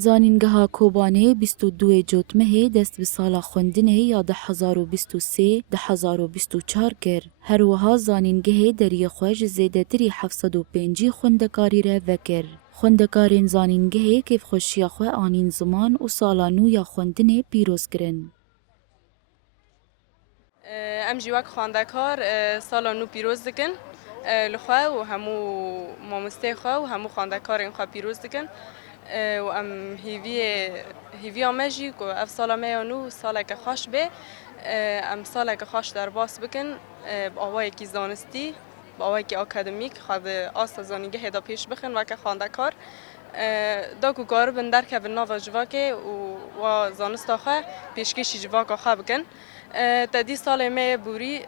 زانینگها کوبانه 22 جوتمه دست به سالا خوندنه یا 2023 2024 کر. هر وها زانینگه دری خوش زیده تری 705 خوندکاری را وکر. خوندکارین زانینگه کیف خوشیا خو آنین زمان و سالانو یا خوندنه پیروز کرن. ام جیوک خواندکار سالانو پیروز دکن لخوا و همو مامسته خوا و همو خواندکارین خوا پیروز دکن و ام هیوی آمجی که اف سالا میانو سالا که خوش به ام سالا که خوش در باس بکن با آوای کی زانستی با آوای کی اکادمیک خواد آسا زانینگه هدا پیش بخن و که خواندکار دا کو کار بندر که بنا جواکه و زانستا خواه پیشکشی جواکا خواه بکن تدی سال می بوری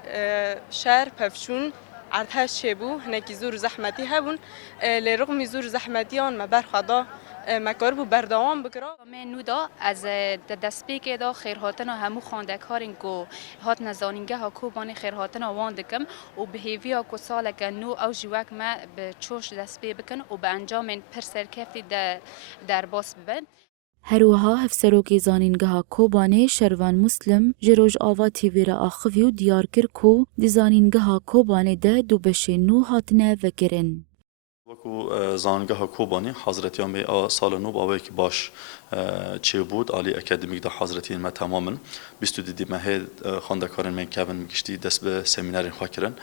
شهر پفشون ارتش چبو هنکی زور زحمتی هبون لرغم زور زحمتیان ما برخدا مکار بو بردوام بکرا من نودا از دستپیک دا خیرهاتن همو خواندکارین کو هات نزانینگه ها کوبان خیرهاتن وان دکم و بهیویا کو سالک نو او جواک ما به چوش دستپی بکن و به انجام پر سرکفتی در باس ببن. هروها هفسروکی زانینگها کوبانه شروان مسلم جروج آوا تیوی را آخوی و دیار کر کو دی زانینگها کوبانه ده دو بشه نو هاتنه وکرن. وکو زانگاه کوبانی حضرتی هم به سال نو باوی که باش چه بود علی اکادمیک ده حضرتی ما تماما بیست دیدی مه خواندکاران من کابن میگشتی دست به سمینار خاکرن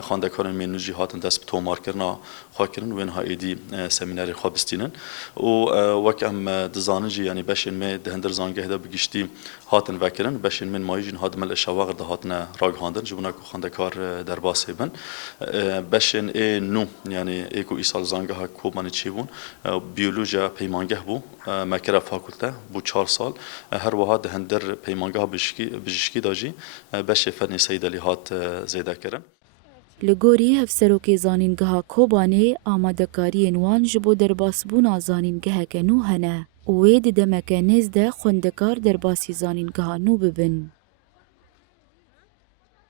خواندکاران من نوجی هاتن دست به تومار کرنا خاکرن و اینها ایدی سمینار خوابستینن و وکم دزانجی یعنی بشین می دهندر زانگاه ده بگشتی هاتن وکرن بشین من مایجین هادم الشواغر ده هاتن راگ هاندن جبنا کو خواندکار در باسیبن بشین ای نو یعنی ایکو سال زانگاه کوبانی چی بون بیولوژیا پیمانگه بو مکر فاکولته بو 4 سال هر وها دهندر پیمانگاه بجشکی داجی بشه فنی سیدلی هات زیده کرن لگوری هفسروکی زانینگها کوبانه آمادکاری انوان جبو در باسبونا زانینگه که نو هنه. وید دمک نزده خوندکار در باسی زانینگها نو ببن.